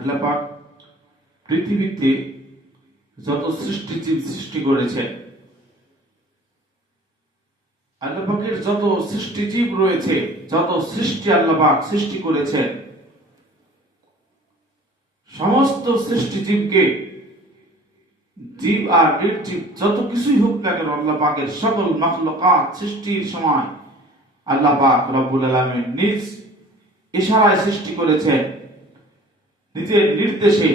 আল্লাহ পাক পৃথিবীতে যত সৃষ্টি করেছেন আল্লাহ পাকের যত সৃষ্টিজীব রয়েছে, যত সৃষ্টি আল্লাহ পাক সৃষ্টি করেছেন, সমস্ত সৃষ্টিজীবকে জীব আর নির্জীব যত কিছুই হোক না কেন আল্লাহ পাকের সকল মখলকাত সৃষ্টির সময় আল্লাহ পাক রব্বুল আলমের নিজ ইশারায় সৃষ্টি করেছেন। নিজের নির্দেশে,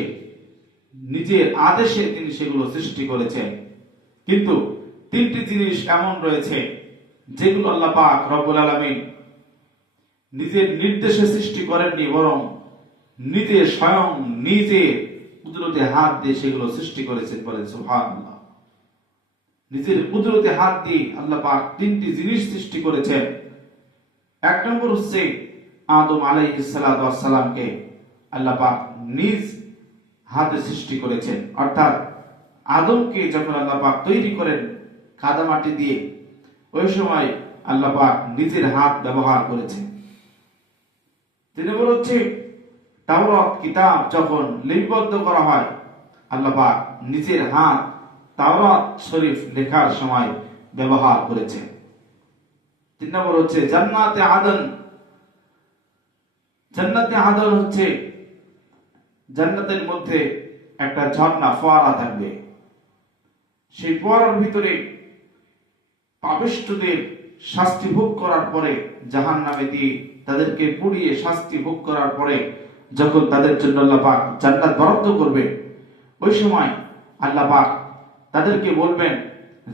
নিজের আদেশে তিনি সেগুলো সৃষ্টি করেছেন। কিন্তু তিনটি জিনিস এমন রয়েছে, যেগুলো আল্লাহ পাক রব্বুল আলমিন নিজের নির্দেশে সৃষ্টি করেননি, বরং নিজে স্বয়ং নিজে কুদরতে হাত দিয়ে সেগুলো সৃষ্টি করেছেন বলেন সুবহানাল্লাহ। নিজের কুদরতে হাত দিয়ে আল্লাহ পাক তিনটি জিনিস সৃষ্টি করেছেন। এক নম্বর হচ্ছে আদম আলাইহিস আল্লাহ নিজ হাতে সৃষ্টি করেছেন। অর্থাৎ আদমকে যখন আল্লাহ তৈরি করেন কাদা মাটি দিয়ে, ওই সময় আল্লাহ পাক নিজের হাত ব্যবহার করেছেন। তিনি বল হচ্ছে, তাওরাত, কিতাব যখন লিপিবদ্ধ করা হয়, আল্লাহ পাক নিজের হাত তাওরাত শরীফ লেখার সময় ব্যবহার করেছেন। তিন নম্বর হচ্ছে, জান্নাতে আদন। জান্নাতে আদন হচ্ছে জান্নাতের মধ্যে একটা ঝর্ণা, ফোয়ারা থাকবে। সেই ফোয়ারার ভিতরে পাপিষ্ঠদের শাস্তি ভোগ করার পরে জাহান নামে দিয়ে তাদেরকে পুড়িয়ে শাস্তি ভোগ করার পরে, যখন তাদের জন্য আল্লাহ পাক জান্নাত বরাদ্দ করবে, ওই সময় আল্লাহ পাক তাদেরকে বলবেন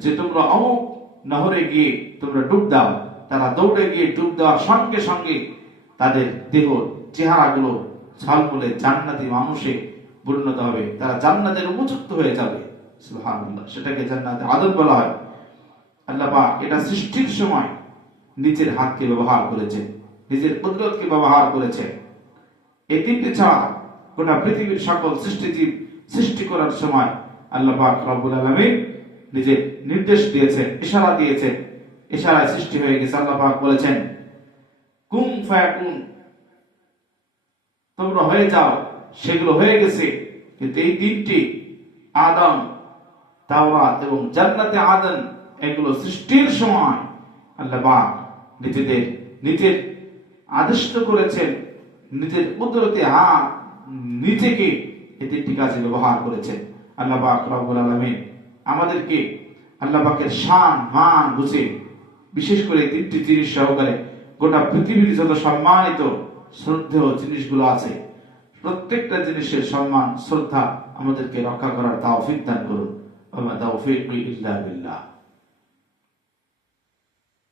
যে, তোমরা অমুক নহরে গিয়ে তোমরা ডুব দাও। তারা দৌড়ে গিয়ে ডুব দেওয়ার সঙ্গে সঙ্গে তাদের দেহ, চেহারাগুলো ঝলমলে জান্নাতি মানুষে পরিণত হবে। তারা জান্নাতের উপযুক্ত হয়ে যাবে। সেটাকে জান্নাতে আদর বলা হয়। আল্লাহ পাক এটা সৃষ্টির সময় নিজের হাতকে ব্যবহার করেছে নিজের কুদরতকে ব্যবহার করেছে এই তিনটি ছাড়া গোটা পৃথিবীর সকল সৃষ্টিজীব সৃষ্টি করার সময় আল্লাহ পাক রব্বুল আলামিন নিজের নির্দেশ দিয়েছেন, ইশারা দিয়েছেন। ইশারায় সৃষ্টি হয়ে গেছে, আল্লাহ বলেছেন, কুম ফায়াকুন তোমরা হয়ে যাও। সেগুলো হয়ে গেছে। কিন্তু এই তিনটি, আদম, তাওরাত এবং জান্নাতে আদন, এগুলো সৃষ্টির সময় আল্লাহ পাক নিজেদের, নিজের আদিষ্ট করেছেন। নিজের কুদরতে হাত নিজেকে এই তিনটি কাজে ব্যবহার করেছেন। আল্লাহ পাক রব্বুল আলামিন আমাদেরকে আল্লাহ পাকের শান, মান বুঝে বিশেষ করে তিনটি জিনিস সহকারে গোটা পৃথিবীর যত সম্মানিত শ্রদ্ধেয় জিনিসগুলো আছে। প্রত্যেকটা জিনিসের সম্মান, শ্রদ্ধা আমাদেরকে রক্ষা করার তাওফিক দান করুন। তাও তাওফিক ইল্লা বিল্লাহ।